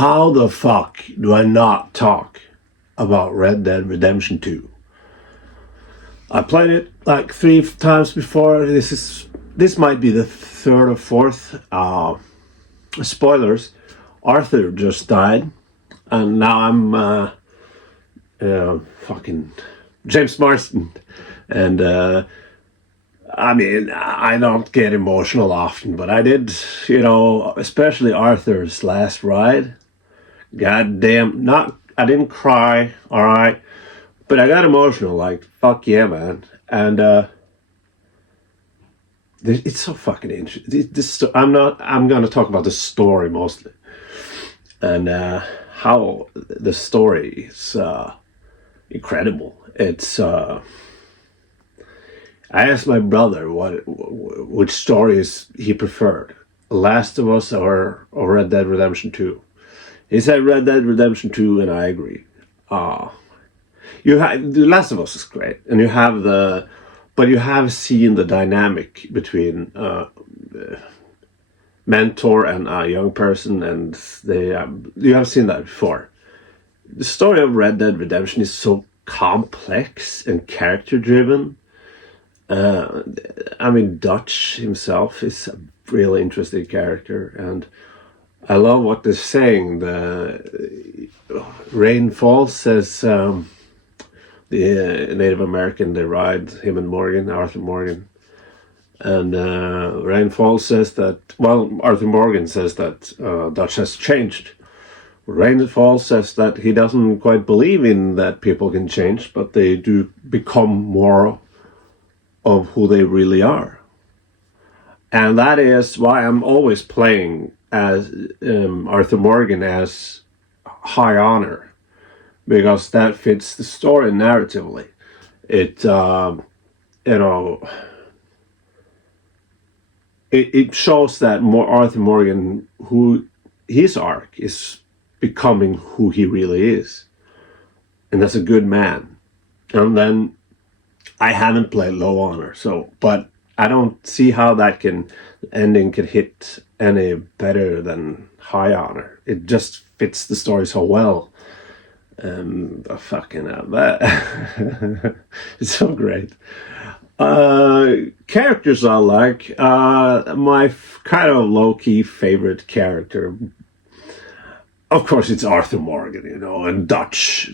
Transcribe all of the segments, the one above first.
How the fuck do I not talk about Red Dead Redemption 2? I played it like 3 times before. This might be the third or fourth. Spoilers: Arthur just died, and now I'm fucking James Marsden, and I mean I don't get emotional often, but I did, especially Arthur's last ride. God damn, not I didn't cry, all right, but I got emotional. Like fuck yeah, man, and it's so fucking interesting. I'm gonna talk about the story mostly, and how the story is incredible. I asked my brother which stories he preferred, Last of Us or Red Dead Redemption 2. He said Red Dead Redemption 2, and I agree. You have The Last of Us is great, and but you have seen the dynamic between mentor and a young person, and you have seen that before. The story of Red Dead Redemption is so complex and character driven. I mean, Dutch himself is a really interesting character, and I love what they're saying. The Rain Falls says, the Native American, they ride him and Morgan, Arthur Morgan. And Rain Falls says that, Arthur Morgan says that Dutch has changed. Rain Falls says that he doesn't quite believe in that people can change, but they do become more of who they really are. And that is why I'm always playing as Arthur Morgan as High Honor, because that fits the story narratively. It it shows that Arthur Morgan, who his arc is becoming who he really is, and that's a good man. And then I haven't played Low Honor, but I don't see how that ending can hit any better than High Honor. It just fits the story so well. Fucking hell, that it's so great. Characters I like. My kind of low-key favorite character, of course, it's Arthur Morgan, and Dutch,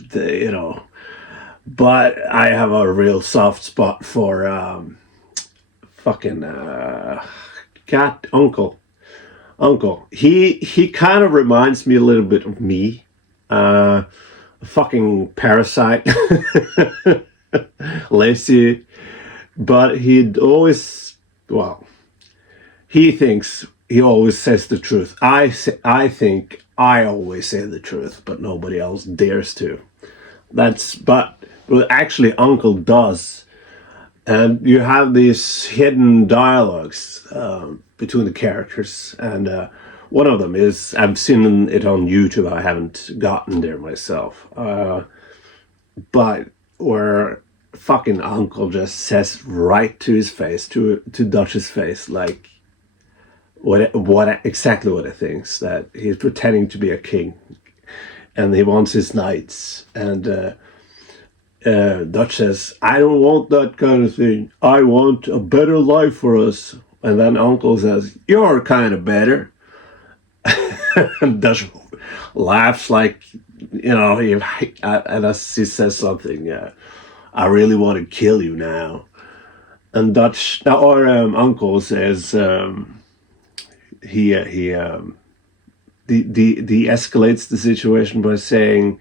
But I have a real soft spot for fucking cat uncle. He kind of reminds me a little bit of me. A fucking parasite, lazy, but he always says the truth. I think I always say the truth, but nobody else dares to. But actually Uncle does. And you have these hidden dialogues between the characters, and one of them is, I've seen it on YouTube, I haven't gotten there myself, but where fucking Uncle just says right to his face, to Dutch's face, like exactly what he thinks, that he's pretending to be a king, and he wants his knights, and Dutch says, I don't want that kind of thing. I want a better life for us. And then Uncle says, you're kind of better. And Dutch laughs like, and as he says something, I really want to kill you now. And Uncle says, he de-escalates the situation by saying,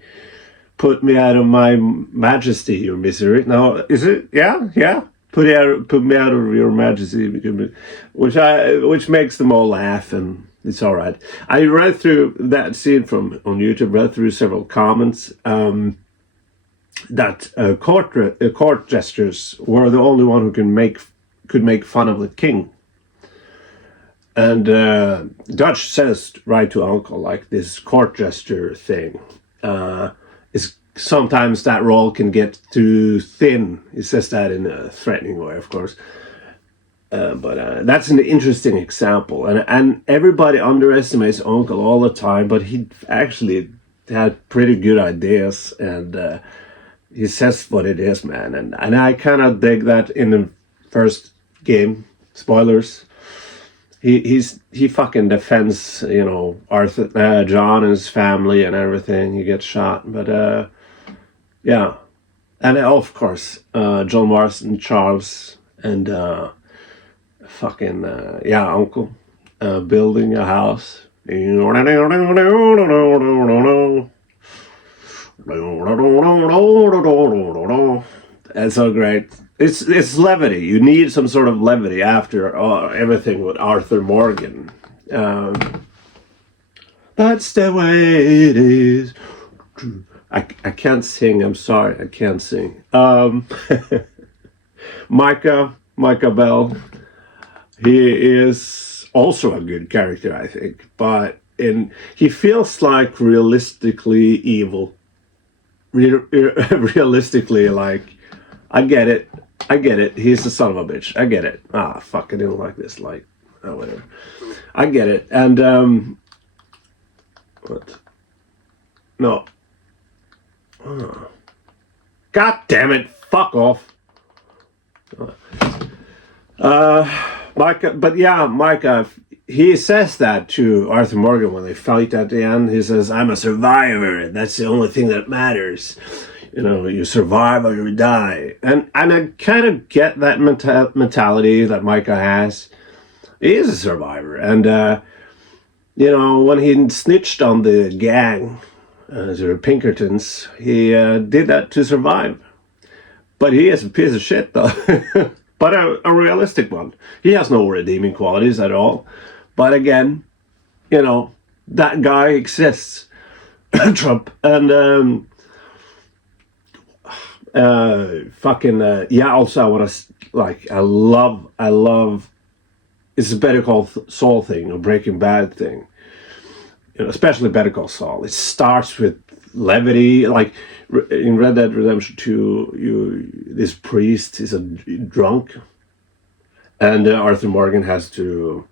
put me out of my majesty, your misery. Now, is it? Yeah. Put me out of your majesty, which makes them all laugh, and it's all right. I read through that scene on YouTube. Read through several comments that court gestures were the only one who could make fun of the king. And Dutch says right to Uncle, like, this court gesture thing. Is sometimes that role can get too thin. He says that in a threatening way, of course. But that's an interesting example, and everybody underestimates Uncle all the time, but he actually had pretty good ideas, and he says what it is, man, and I kind of dig that in the first game. Spoilers. He fucking defends, Arthur, John and his family and everything. He gets shot, but yeah, and of course, John Marston, Charles, and fucking yeah, Uncle, building a house. It's so great. It's levity. You need some sort of levity after everything with Arthur Morgan. That's the way it is. I can't sing. I'm sorry. I can't sing. Micah Bell. He is also a good character, I think, but he feels like realistically evil. Realistically, like, I get it. He's the son of a bitch. I get it. Fuck, I didn't like this light. Whatever. I get it. And, what? No. God damn it. Fuck off. Micah, he says that to Arthur Morgan when they fight at the end. He says, I'm a survivor. That's the only thing that matters. You survive or you die. And I kind of get that mentality that Micah has. He is a survivor. And, when he snitched on the gang, the Pinkertons, he did that to survive. But he is a piece of shit, though. But a realistic one. He has no redeeming qualities at all. But again, that guy exists. Trump. And also I want to, I love, it's a Better Call Saul thing, a Breaking Bad thing. Especially Better Call Saul. It starts with levity, like in Red Dead Redemption 2, this priest is a drunk, and Arthur Morgan has to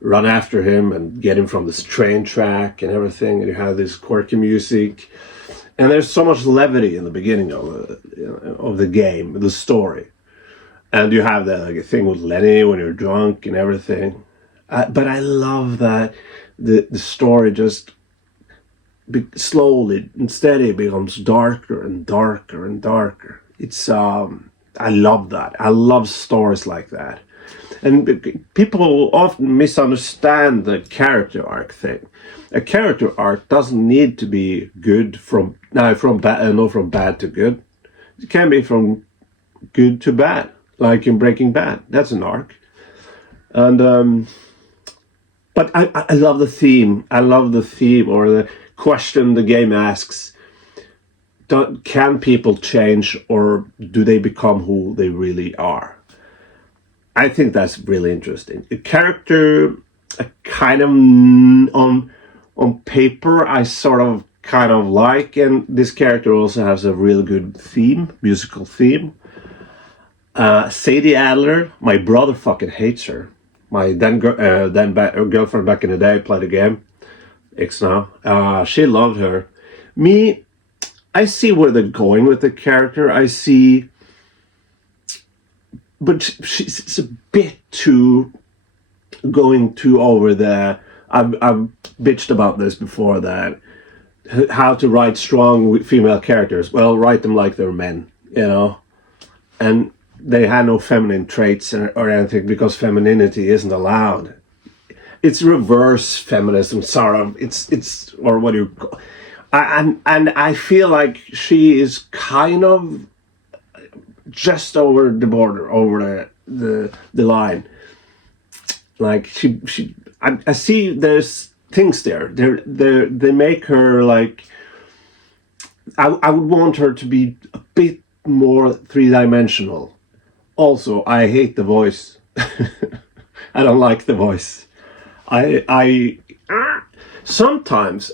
run after him and get him from this train track and everything, and you have this quirky music, and there's so much levity in the beginning of the game, the story, and you have the thing with Lenny when you're drunk and everything, but I love that the story just slowly and steady becomes darker and darker and darker. It's I love that. I love stories like that. And people often misunderstand the character arc thing. A character arc doesn't need to be good from bad to good. It can be from good to bad, like in Breaking Bad. That's an arc. And but I love the theme. I love the theme, or the question the game asks. Can people change, or do they become who they really are? I think that's really interesting. A character, kind of on paper, I sort of kind of like, and this character also has a really good theme, musical theme. Sadie Adler, my brother fucking hates her. My girlfriend back in the day played the game. Ex now. She loved her. Me, I see where they're going with the character. I see, but she's a bit too going too over the. I've bitched about this before, that how to write strong female characters. Well, write them like they're men, and they had no feminine traits or anything, because femininity isn't allowed. It's reverse feminism, sort of. It's or what do you call? And I feel like she is kind of just over the border, over the line. Like I see there's things there. They make her like. I would want her to be a bit more three-dimensional. Also, I hate the voice. I don't like the voice. I sometimes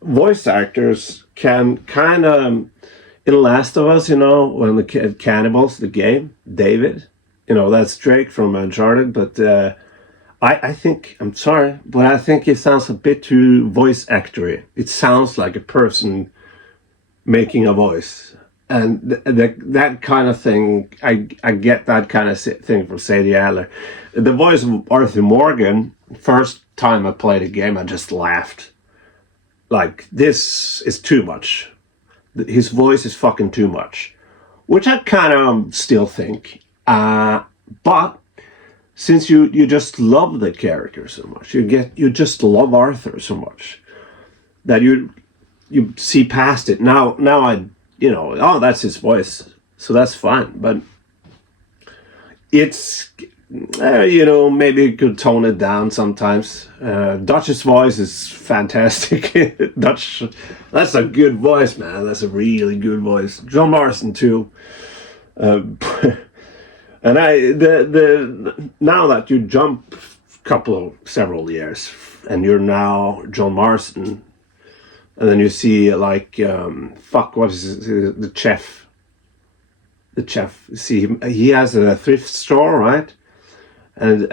voice actors can kind of, in Last of Us, when the cannibals, the game, David, that's Drake from Uncharted, but I think, I'm sorry, but I think it sounds a bit too voice actory. It sounds like a person making a voice. And that kind of thing, I get that kind of thing from Sadie Adler. The voice of Arthur Morgan, first time I played a game, I just laughed. Like, this is too much. His voice is fucking too much. Which I kind of still think. But since you just love the character so much, you just love Arthur so much that you see past it. Now oh, that's his voice, so that's fine. But it's maybe you could tone it down sometimes. Dutch's voice is fantastic. Dutch, that's a good voice, man. That's a really good voice. John Marston too. And now that you jump several years, and you're now John Marston, and then you see like what is it, the chef? The chef. See, he has a thrift store, right? And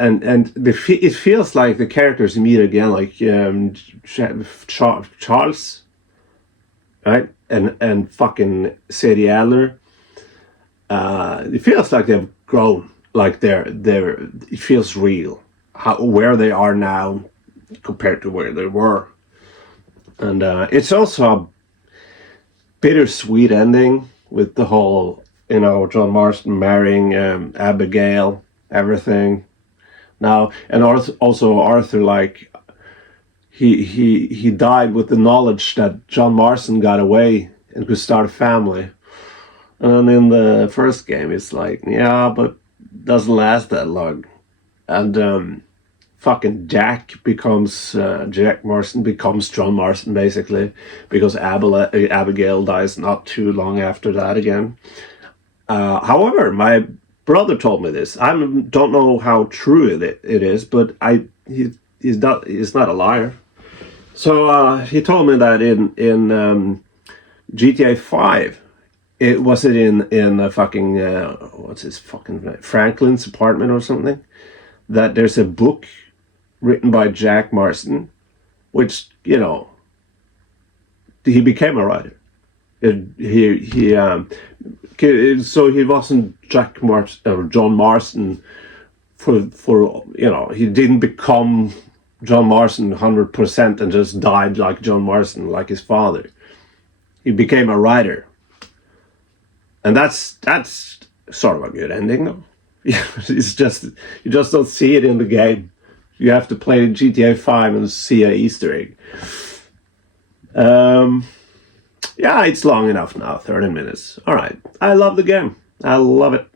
it feels like the characters you meet again, like Charles, right? And fucking Sadie Adler. It feels like they've grown, like it feels real, where they are now compared to where they were. And it's also a bittersweet ending with the whole, John Marston marrying Abigail, everything. Now, and also Arthur, like, he died with the knowledge that John Marston got away and could start a family. And in the first game, it's like, yeah, but doesn't last that long. And fucking Jack Marston becomes John Marston, basically, because Abigail dies not too long after that again. However, my brother told me this. I don't know how true it is, but he's not a liar. So he told me that in GTA 5, it in fucking what's his fucking name? Franklin's apartment or something, that there's a book written by Jack Marston, which he became a writer. So he wasn't Jack Marston or John Marston for he didn't become John Marston 100% and just died like John Marston, like his father. He became a writer. And that's sort of a good ending, though. It's just, you just don't see it in the game. You have to play GTA 5 and see an Easter egg. Yeah, it's long enough now, 30 minutes. All right, I love the game. I love it.